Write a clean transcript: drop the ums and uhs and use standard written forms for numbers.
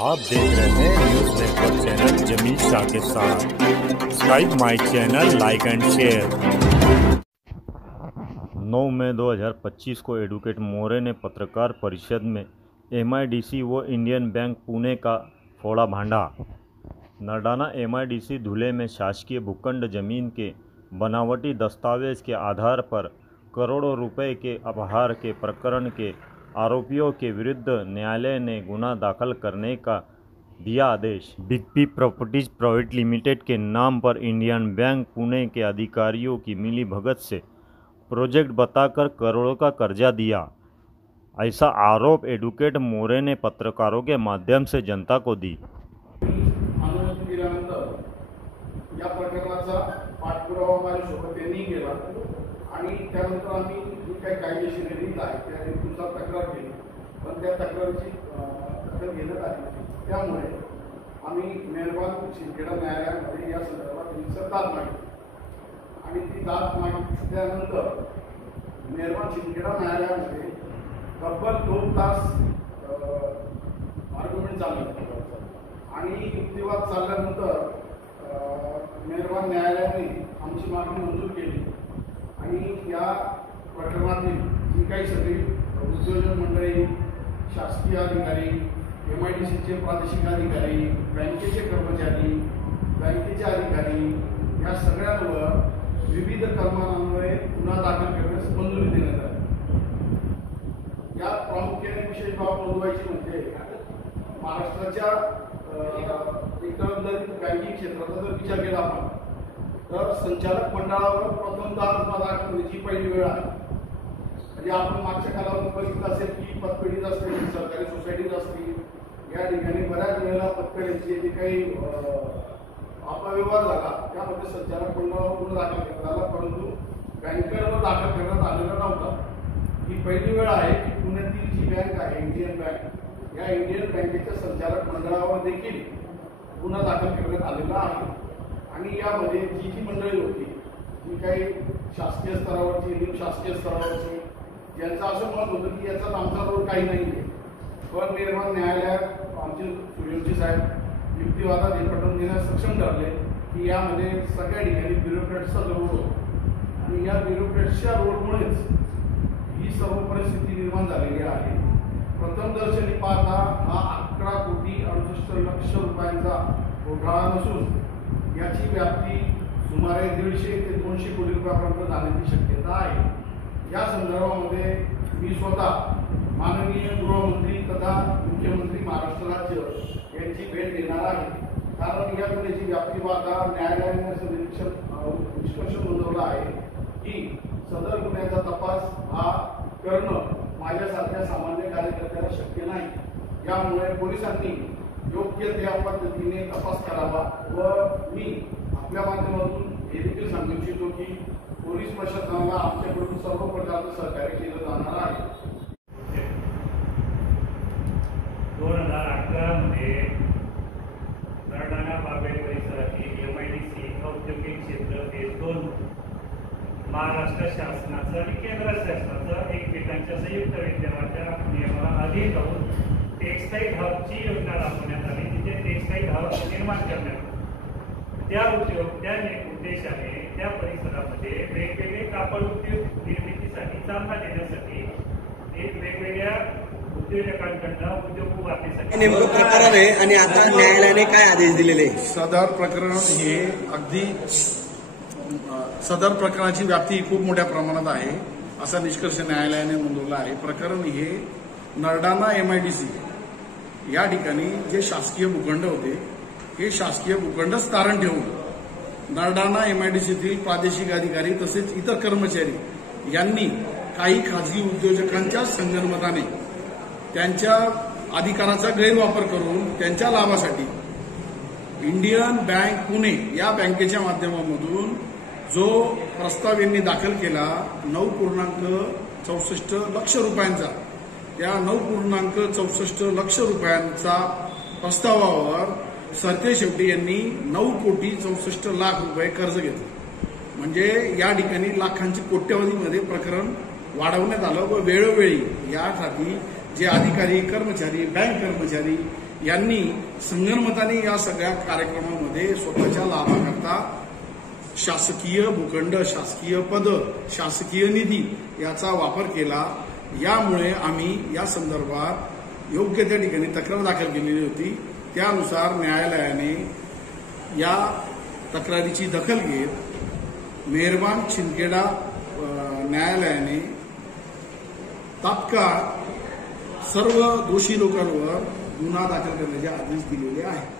आप देख रहे हैं news network channel Jameel Shah के साथ। Subscribe my channel, like and share. 9 मई 2025 को एडवोकेट मोरे ने पत्रकार परिषद में MIDC व इंडियन बैंक पुणे का फोड़ा भांडा। नरडाना MIDC धुले में शासकीय भूखंड जमीन के बनावटी दस्तावेज के आधार पर करोड़ों रुपए के अपहार के प्रकरण के आरोपियों के विरुद्ध न्यायालय ने गुना दाखिल करने का दिया आदेश। Big P properties private limited के नाम पर इंडियन बैंक पुणे के अधिकारियों की मिली भगत से प्रोजेक्ट बताकर करोड़ों का कर्जा दिया, ऐसा आरोप एडवोकेट मोरे ने पत्रकारों के माध्यम से जनता को दी। या प्रकरणाचा पाठपुरावा माझ्यासोबत यांनी केला आणि त्यानंतर आम्ही जी काही कायदेशीर रीत आहे त्या रीतीनुसार तक्रार केली, पण त्या तक्रारीची दखल घेण्यात आली। त्यामुळे आम्ही मेहरबान शिंदखेडा न्यायालयामध्ये या संदर्भात दाद मागितली आणि ती दाद मागितल्यानंतर मेहरबान शिंदखेडा न्यायालयामध्ये तब्बल 2 तास आर्ग्युमेंट चालले आणि युक्तिवाद चालल्यानंतर मेहरबान न्यायालयाने आमची मागणी मंजूर केली आणि या प्रकरणातील जी काही सगळी उद्योजक मंडळी, शासकीय अधिकारी, MIDCचे प्रादेशिक अधिकारी, बँकेचे कर्मचारी, बँकेचे अधिकारी या सगळ्यांवर विविध कलमांन्वये गुन्हा दाखल करण्यास मंजुरी देण्यात आली। या प्रामुख्याने विशेष बाब नोंदवायची म्हणजे महाराष्ट्राच्या एकंदरीत बँकिंग क्षेत्राचा जर विचार केला आपण तर संचालक मंडळावर प्रथमतः गुन्हा दाखल करण्याची पहिली वेळ आहे। म्हणजे आपण मागच्या कालावधीत बघितलं असेल की पतपेढीत असतील, सरकारी सोसायटीत असतील, या ठिकाणी बऱ्याच वेळेला पतपेढीचे जे काही अपव्यवहार झाला त्यामध्ये संचालक मंडळावर गुन्हा दाखल करण्यात आला, परंतु बँकेवर दाखल करण्यात आलेला नव्हता। ही पहिली वेळ आहे की पुण्यातील जी बँक आहे इंडियन बँक, या इंडियन बँकेच्या संचालक मंडळावर देखील गुन्हा दाखल करण्यात आलेला आहे आणि यामध्ये जी मंडळी होती, जी काही शासकीय स्तरावरची, निमशासकीय स्तरावरची, यांचं असं मत होतं की याचा आमचा रोल काही नाही आहे, पण मेहरबान न्यायालयात आमचे सूर्यवंशी साहेब युक्तिवादात हे पटवून देण्यास सक्षम ठरले की यामध्ये सगळ्या ठिकाणी ब्युरोक्रेट्सचा रोल होतो आणि या ब्युरोक्रेट्सच्या रोलमुळेच ही सर्व परिस्थिती निर्माण झालेली आहे। प्रथमदर्शनी पाहता हा 11 कोटी 68 लक्ष रुपयांचा घोटाळा नसून याची व्याप्ती सुमारे 150 ते 200 कोटी रुपयापर्यंत जाण्याची शक्यता आहे। या संदर्भामध्ये मी स्वतः माननीय गृहमंत्री तथा मुख्यमंत्री महाराष्ट्र राज्य यांची भेट घेणार आहे, कारण या गुन्ह्याची व्याप्ती पाहता न्यायालयाने असं निष्कर्ष नोंदवला आहे की सदर गुन्ह्याचा तपास हा करणं माझ्यासारख्या सामान्य कार्यकर्त्याला शक्य नाही। यामुळे पोलिसांनी योग्य त्या पद्धतीने तपास करावा व मी आपल्या माध्यमातून हे देखील सांगू इच्छितो की पोलीस प्रशासनाला आमच्याकडून सर्व प्रकारचं सहकार्य केलं जाणार आहे। 2011 मध्ये नरडाणा बाबेल परिसरातील MIDC औद्योगिक क्षेत्र फेज 2 महाराष्ट्र शासनाचं आणि केंद्र शासनाचं एकमेकांच्या संयुक्त विद्यमाच्या नियमाला अधीन राहून टेक्सटाईल हबची योजना राबवण्यात आली, तिथे टेक्सटाईल हब निर्माण करण्यात आले। त्या उद्देशाने त्या परिसरामध्ये वेगवेगळे कापड उद्योग निर्मितीसाठी चालना देण्यासाठी एक वेगवेगळ्या उद्योजकांकडून उद्योग उभारण्यासाठी नेमकं प्रकरण आहे आणि आता न्यायालयाने काय आदेश दिलेले? सदर प्रकरण हे अगदी सदर प्रकरणाची व्याप्ती खूप मोठ्या प्रमाणात आहे असा निष्कर्ष न्यायालयाने नोंदवला आहे। प्रकरण हे नरडाणा MIDC या ठिकाणी जे शासकीय भूखंड होते हे शासकीय भूखंडच तारण ठेवून नरडाणा MIDCतील प्रादेशिक अधिकारी तसेच इतर कर्मचारी यांनी काही खाजगी उद्योजकांच्या संगनमताने त्यांच्या अधिकाराचा गैरवापर करून त्यांच्या लाभासाठी इंडियन बँक पुणे या बँकेच्या माध्यमामधून जो प्रस्ताव यांनी दाखल केला 9.64 लक्ष रुपयांचा, त्या 9.64 लक्ष रुपयांचा प्रस्तावावर सरतेशेवटी यांनी 9 कोटी 64 लाख रुपये कर्ज घेतलं। म्हणजे या ठिकाणी लाखांची कोट्यवधीमध्ये प्रकरण वाढवण्यात आलं व वेळोवेळी यासाठी जे अधिकारी कर्मचारी बँक कर्मचारी यांनी संगनमताने या सगळ्या कार्यक्रमामध्ये स्वतःच्या लाभाकरता शासकीय भूखंड, शासकीय पद, शासकीय निधी याचा वापर केला. यामुळे आम्ही या संदर्भात योग्य त्या ठिकाणी तक्रार दाखल केलेली होती. त्यानुसार न्यायालयाने या तक्रारीची दखल घेत मेहरबान शिंदखेडा न्यायालयाने तात्काळ सर्व दोषी लोकांवर गुन्हा दाखल करण्याचे आदेश दिलेले आहेत.